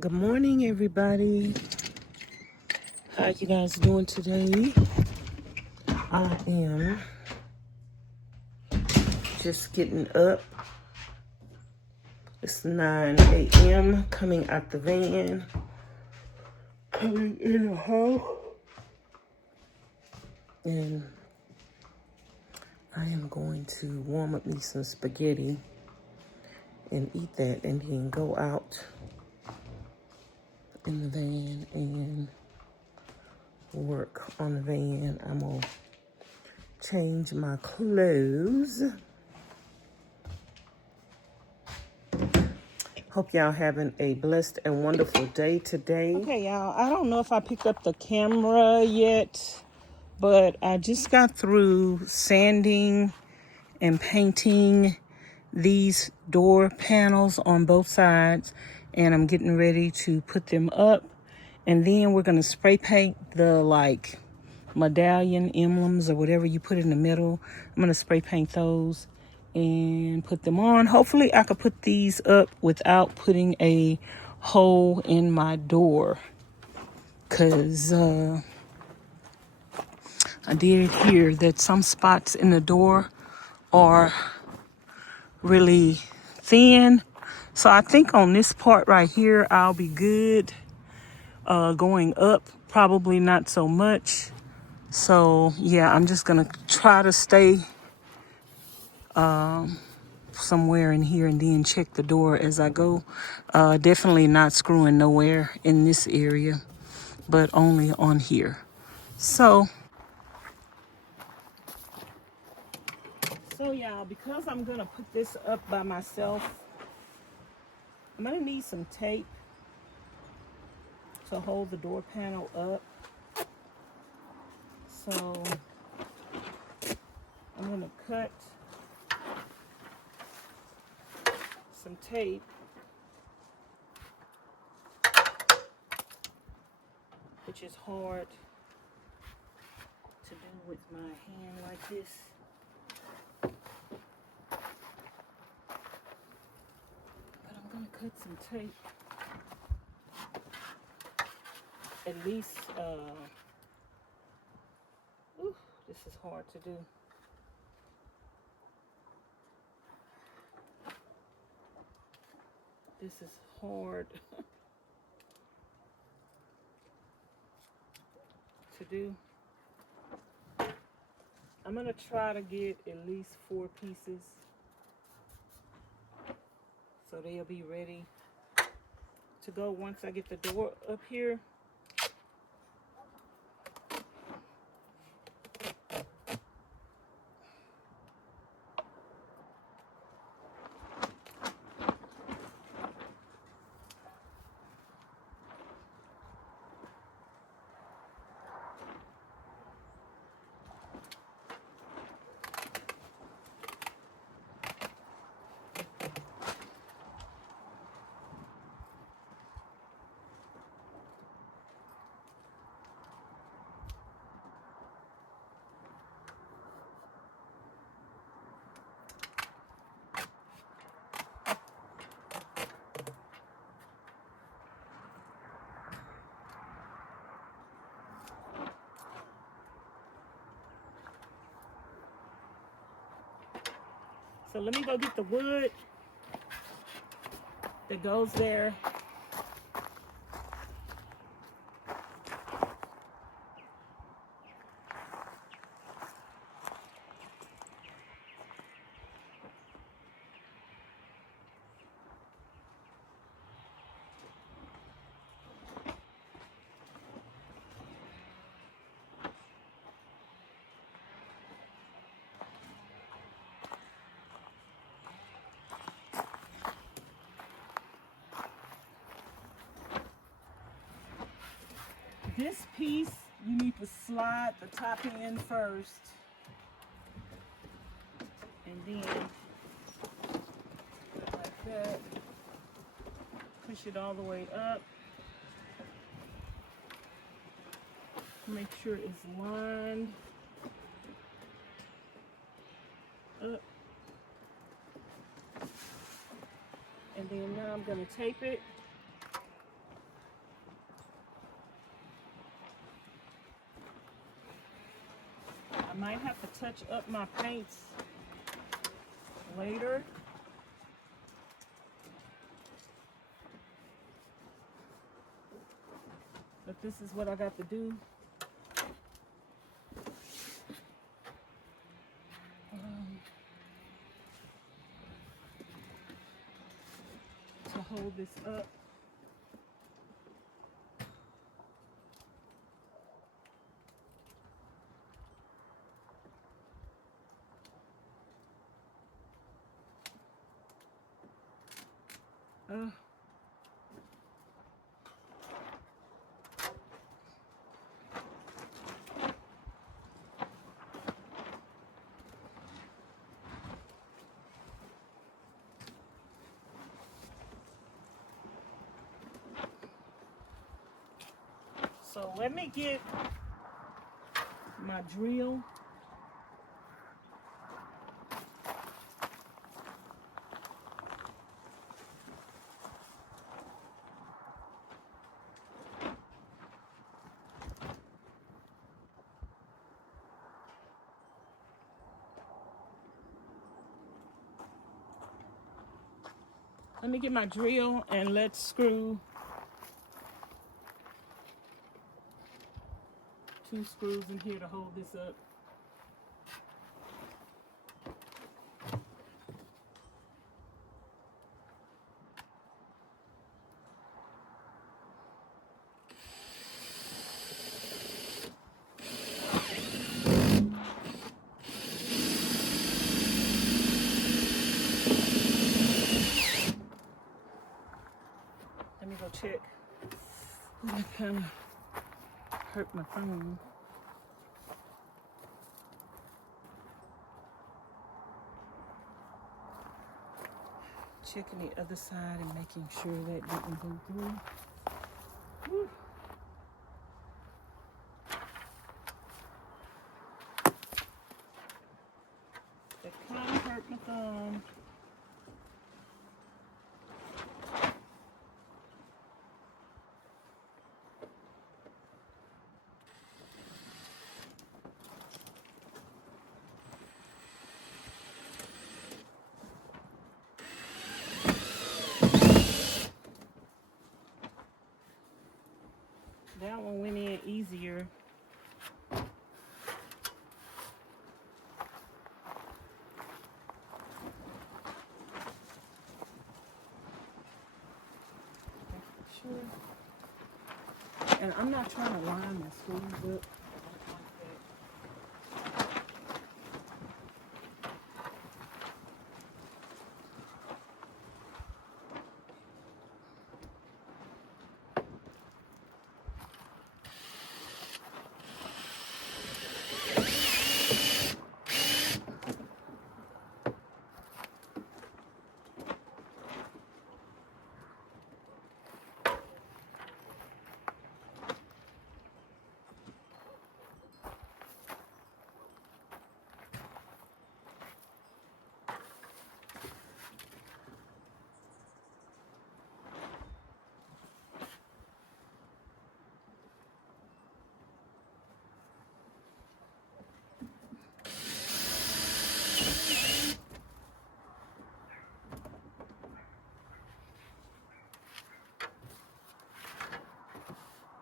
Good morning, everybody. How you guys doing today? I am just getting up. It's 9 a.m. coming out the van, coming in the house, and I am going to warm up me some spaghetti and eat that, and then go out in the van and work on the van. I'm gonna change my clothes. Hope y'all having a blessed and wonderful day today. Okay, y'all, I don't know if I picked up the camera yet, but I just got through sanding and painting these door panels on both sides, and I'm getting ready to put them up. And then we're going to spray paint the medallion emblems or whatever you put in the middle. I'm going to spray paint those and put them on. Hopefully I could put these up without putting a hole in my door, because I did hear that some spots in the door are really thin. So I think on this part right here I'll be good. Going up, probably not so much. So yeah, I'm just gonna try to stay somewhere in here and then check the door as I go. Definitely not screwing nowhere in this area, but only on here. So y'all, because I'm gonna put this up by myself, I'm gonna need some tape to hold the door panel up. So I'm gonna cut some tape, which is hard to do with my hand like this. But I'm gonna cut some tape. At least, this is hard to do. This is hard to do. I'm gonna try to get at least 4 pieces so they'll be ready to go once I get the door up here. So let me go get the wood that goes there. This piece, you need to slide the top in first, and then like that, push it all the way up. Make sure it's lined up. And then now I'm going to tape it. I might have to touch up my paints later. But this is what I got to do. To hold this up. So let me get my drill. Let me get my drill and let's screw 2 screws in here to hold this up. Let me go check. That kind of hurt my phone. Checking the other side and making sure that didn't go through. Whew. That kind of hurt my thumb. That one went in easier. Sure. And I'm not trying to line my screws up.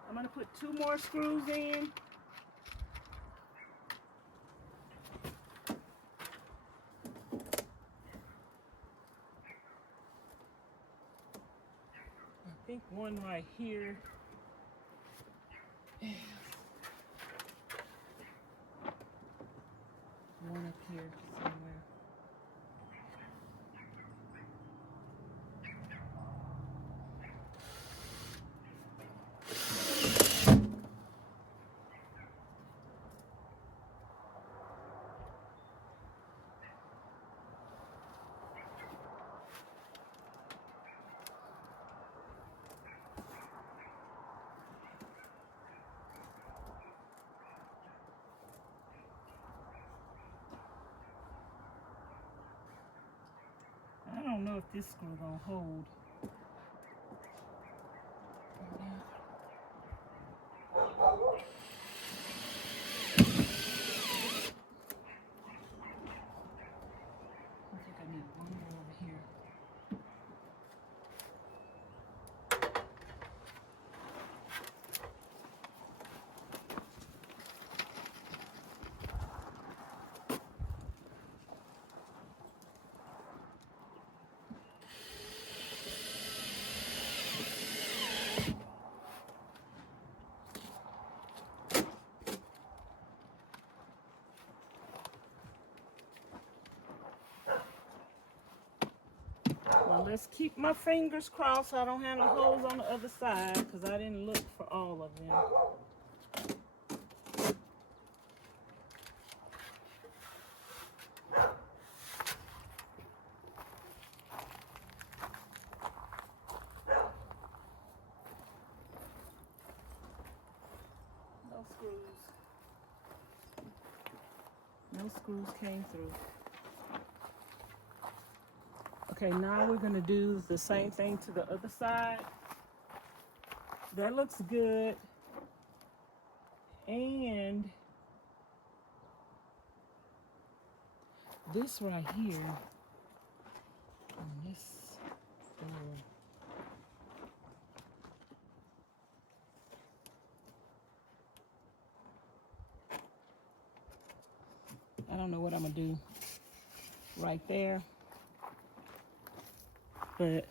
I'm going to put 2 more screws in. I think one right here. One up here somewhere. I don't know if this screw gonna hold. Let's keep my fingers crossed I don't have no holes on the other side, because I didn't look for all of them. No screws. No screws came through. Okay, now we're going to do the same thing to the other side. That looks good. And this right here, on this door, I don't know what I'm going to do right there, but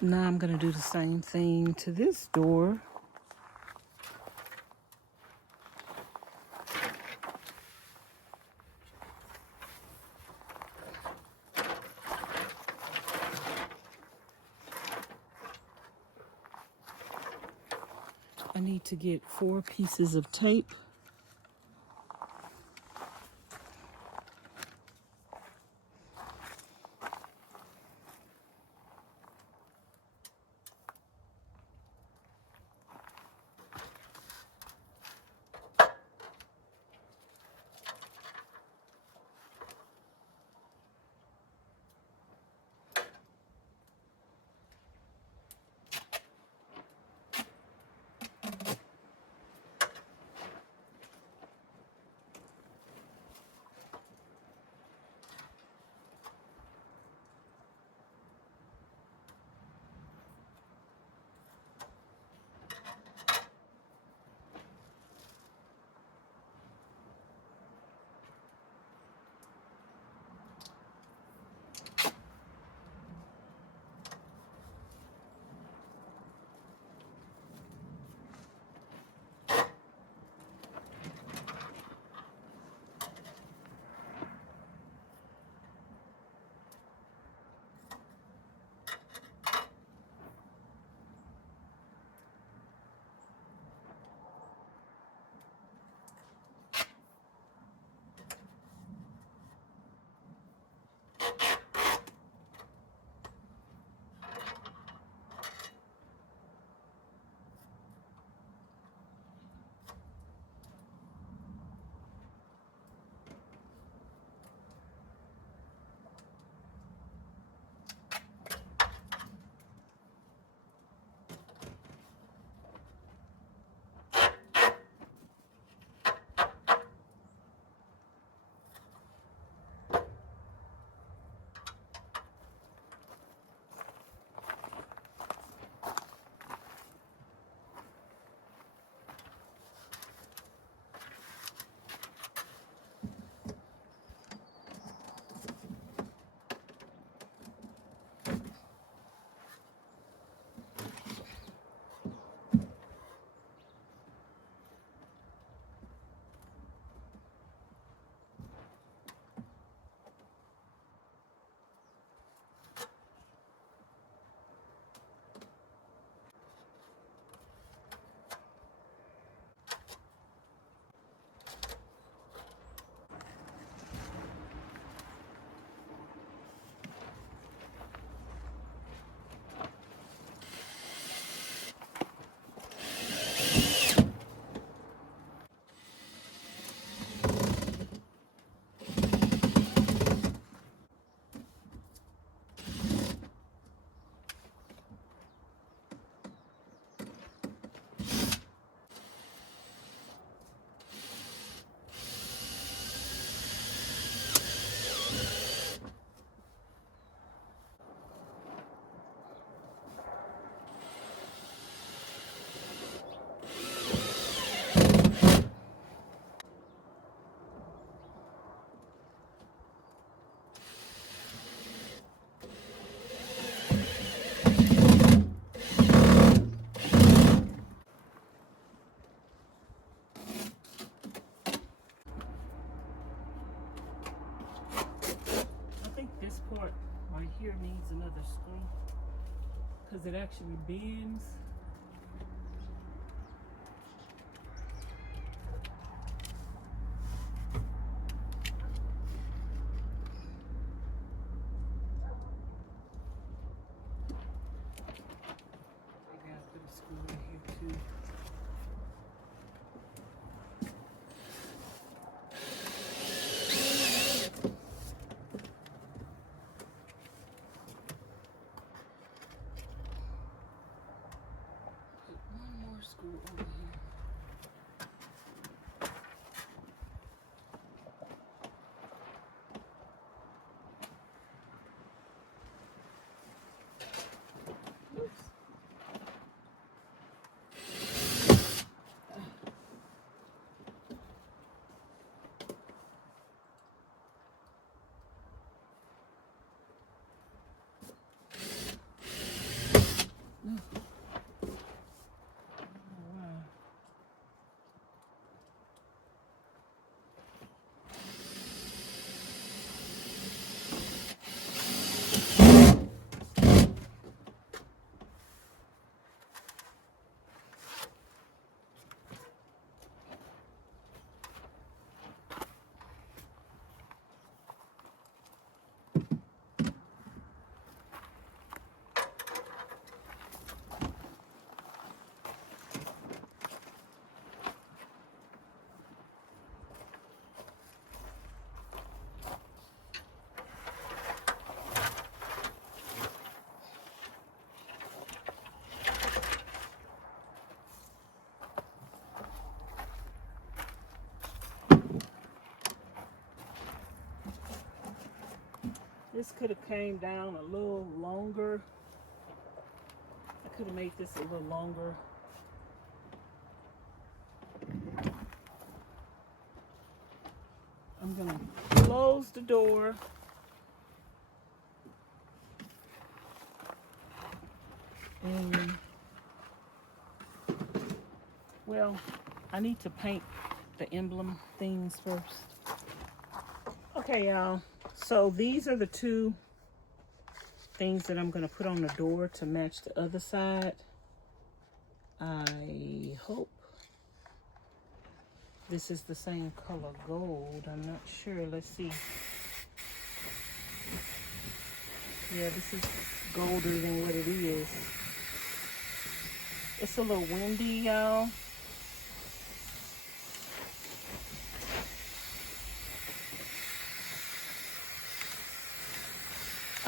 now I'm going to do the same thing to this door. I need to get 4 pieces of tape. because it actually bends. I gotta put a screw in here too. Screw over here. Oops. This could have came down a little longer. I could have made this a little longer. I'm gonna close the door. And, well, I need to paint the emblem things first. Okay, y'all. So these are the two things that I'm going to put on the door to match the other side. I hope this is the same color gold. I'm not sure. Let's see. Yeah, this is golder than what it is. It's a little windy, y'all.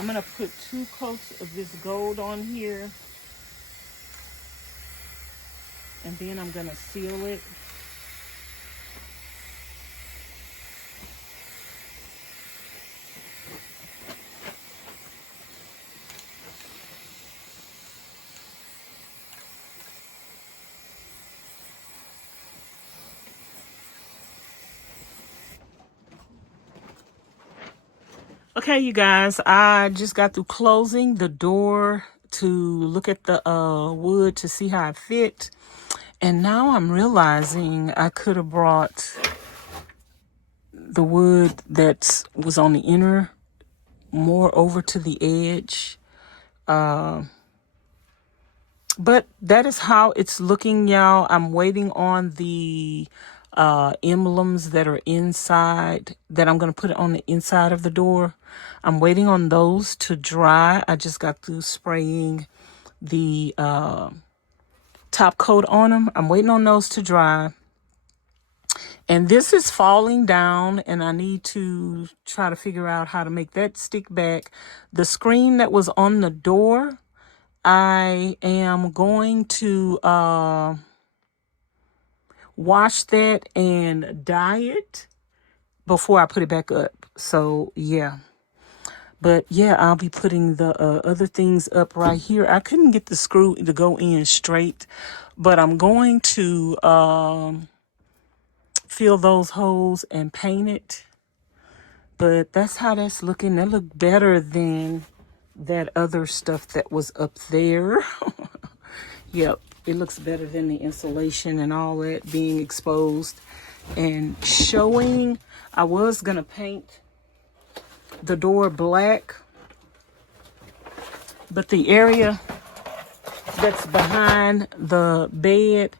I'm going to put 2 coats of this gold on here. And then I'm going to seal it. Okay, you guys, I just got through closing the door to look at the wood to see how it fit. And now I'm realizing I could have brought the wood that was on the inner more over to the edge. But that is how it's looking, y'all. I'm waiting on the emblems that are inside, that I'm going to put on the inside of the door. I'm waiting on those to dry. I just got through spraying the top coat on them. I'm waiting on those to dry. And this is falling down, and I need to try to figure out how to make that stick back. The screen that was on the door, I am going to wash that and dye it before I put it back up. So, yeah. But, yeah, I'll be putting the other things up right here. I couldn't get the screw to go in straight, but I'm going to fill those holes and paint it. But that's how that's looking. That looked better than that other stuff that was up there. Yep, it looks better than the insulation and all that being exposed and showing. I was going to paint the door black, but the area that's behind the bed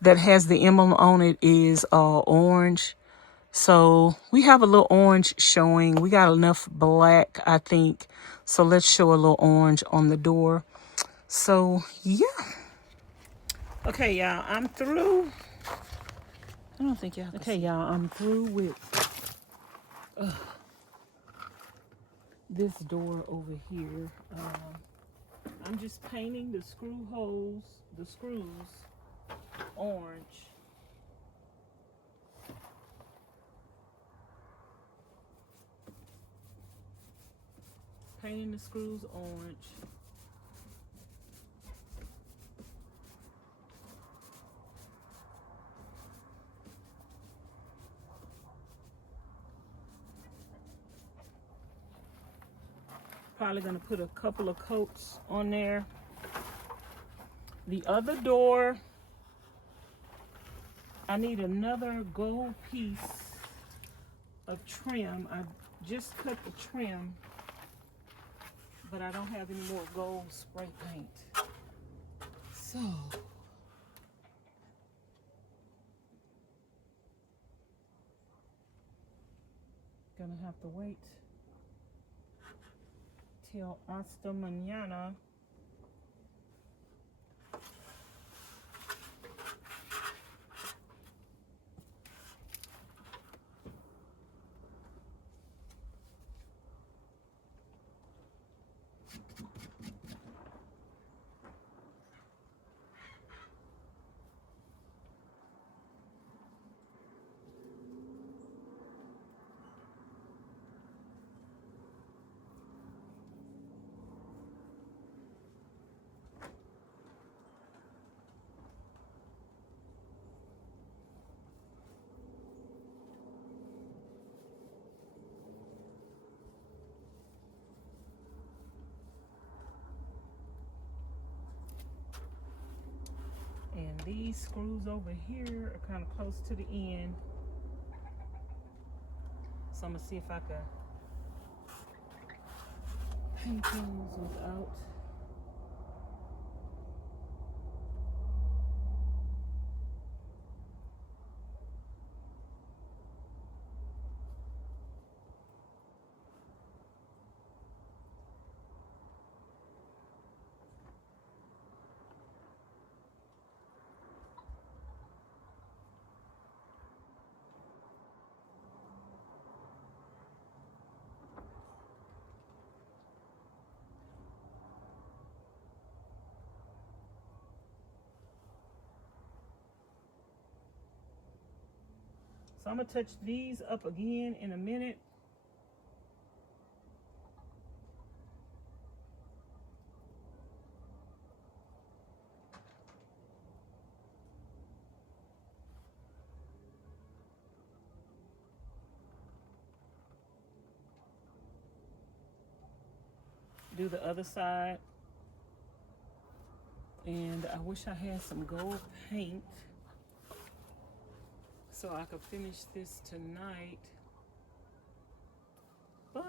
that has the emblem on it is orange. So we have a little orange showing. We got enough black, I think. So let's show a little orange on the door. So yeah. Okay, y'all, I'm through. I don't think y'all can see. Okay, y'all, I'm through with this door over here. I'm just painting the screw holes, the screws, orange. Painting the screws orange. Probably gonna put a couple of coats on there. The other door, I need another gold piece of trim. I just cut the trim, but I don't have any more gold spray paint. So, gonna have to wait till hasta mañana. And these screws over here are kind of close to the end. So I'm gonna see if I can paint those without. So I'm gonna touch these up again in a minute. Do the other side. And I wish I had some gold paint so I could finish this tonight. But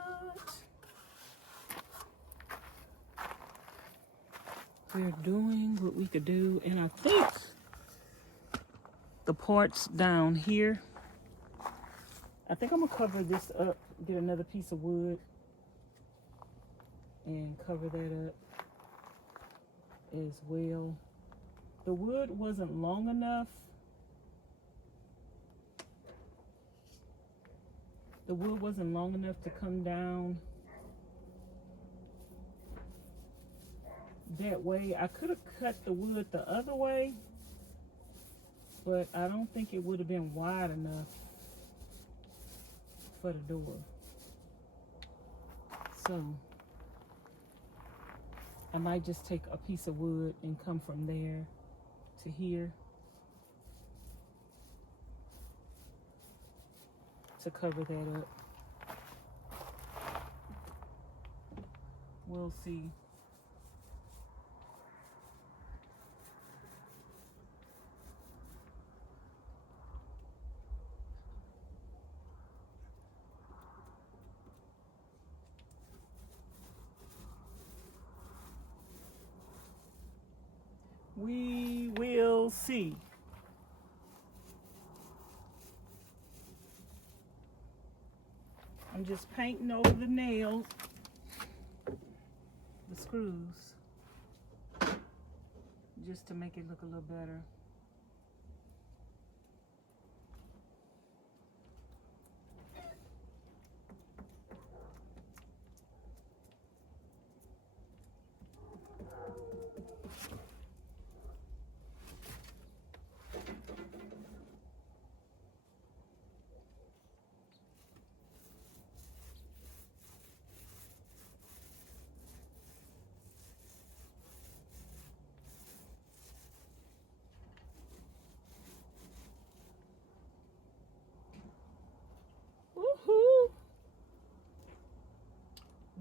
we're doing what we could do. And I think the parts down here, I think I'm gonna cover this up, get another piece of wood and cover that up as well. The wood wasn't long enough. The wood wasn't long enough to come down that way. I could have cut the wood the other way, but I don't think it would have been wide enough for the door. So I might just take a piece of wood and come from there to here to cover that up. We'll see. We will see. I'm just painting over the nails, the screws, just to make it look a little better. Woohoo!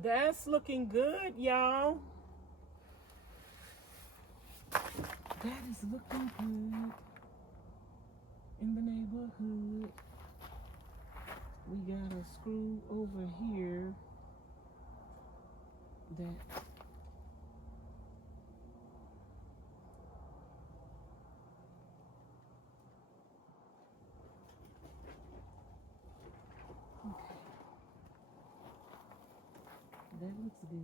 That's looking good, y'all. That is looking good in the neighborhood. We got a screw over here that that looks good.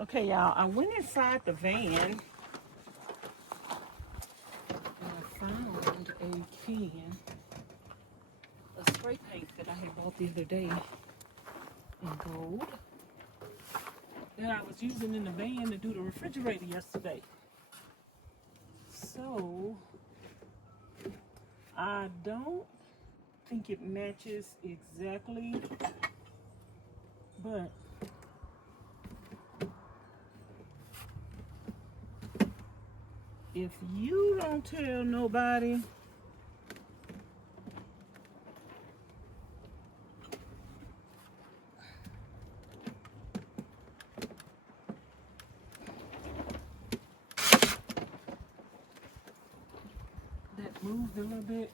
Okay, y'all, I went inside the van and I found a can of spray paint that I had bought the other day in gold that I was using in the van to do the refrigerator yesterday. So, I don't think it matches exactly, but if you don't tell nobody, that moved a little bit.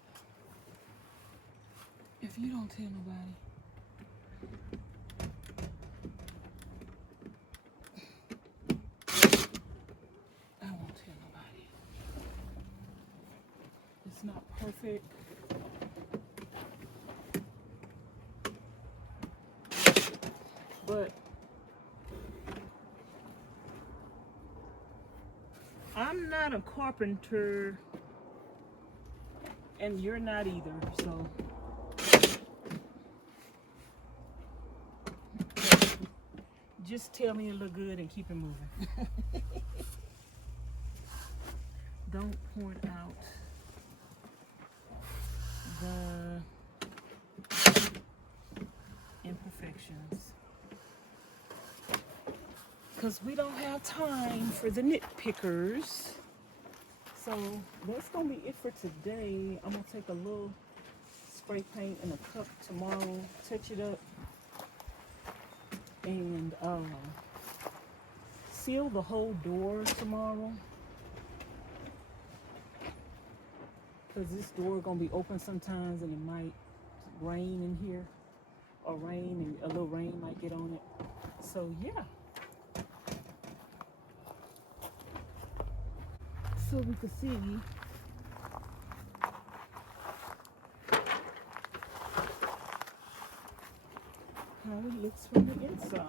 If you don't tell nobody, I won't tell nobody. It's not perfect. But I'm not a carpenter, and you're not either, so just tell me it look good and keep it moving. Don't point out the imperfections, because we don't have time for the nitpickers. So that's gonna be it for today. I'm gonna take a little spray paint in a cup tomorrow, touch it up, and seal the whole door tomorrow, because this door gonna be open sometimes and it might rain in here, or rain, and a little rain might get on it. So yeah, so we could see how it looks from the inside.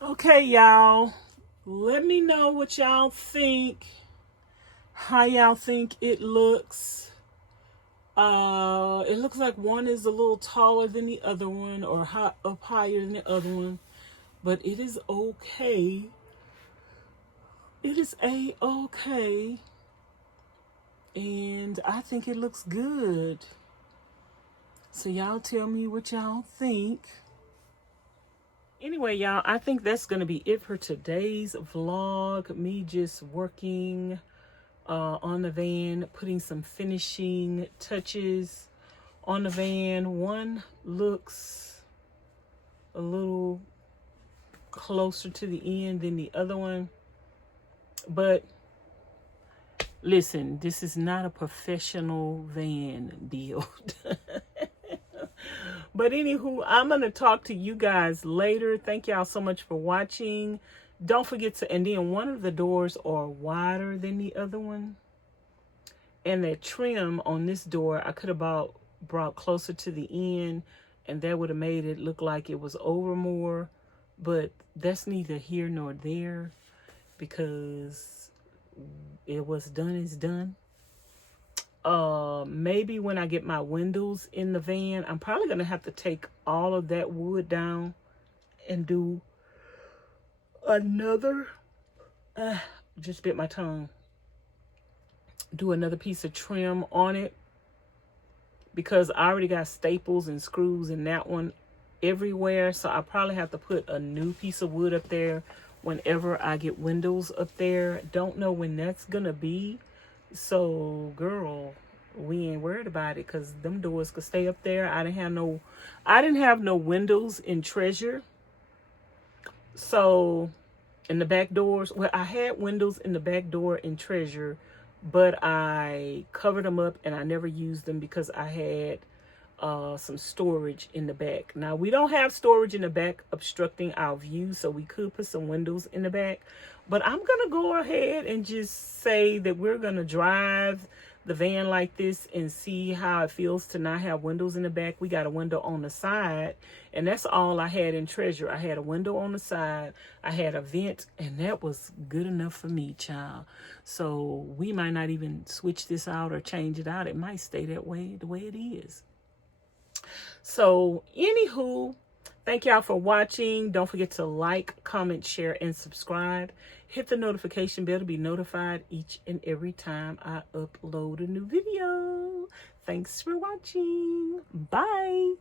Okay, y'all, let me know what y'all think, how y'all think it looks. It looks like one is a little taller than the other one, or up higher than the other one, but it is okay. It is a-okay. And I think it looks good. So y'all tell me what y'all think. Anyway, y'all, I think that's going to be it for today's vlog. Me just working on the van, putting some finishing touches on the van. One looks a little closer to the end than the other one. But listen, this is not a professional van build. But anywho, I'm going to talk to you guys later. Thank y'all so much for watching. Don't forget to, and then one of the doors are wider than the other one. And that trim on this door, I could have brought closer to the end, and that would have made it look like it was over more. But that's neither here nor there, because it was done is done. Maybe when I get my windows in the van, I'm probably going to have to take all of that wood down and do another, just bit my tongue, do another piece of trim on it, because I already got staples and screws in that one everywhere. So I probably have to put a new piece of wood up there whenever I get windows up there. Don't know when that's gonna be. So girl, we ain't worried about it, because them doors could stay up there. I didn't have no windows in Treasure. So in the back doors, well, I had windows in the back door in Treasure, but I covered them up and I never used them because I had some storage in the back. Now, we don't have storage in the back obstructing our view, so we could put some windows in the back. But I'm going to go ahead and just say that we're going to drive the van like this and see how it feels to not have windows in the back. We got a window on the side, and that's all I had in Treasure. I had a window on the side, I had a vent, and that was good enough for me, child. So we might not even switch this out or change it out. It might stay that way, the way it is. So anywho, thank y'all for watching. Don't forget to like, comment, share, and subscribe. Hit the notification bell to be notified each and every time I upload a new video. Thanks for watching. Bye.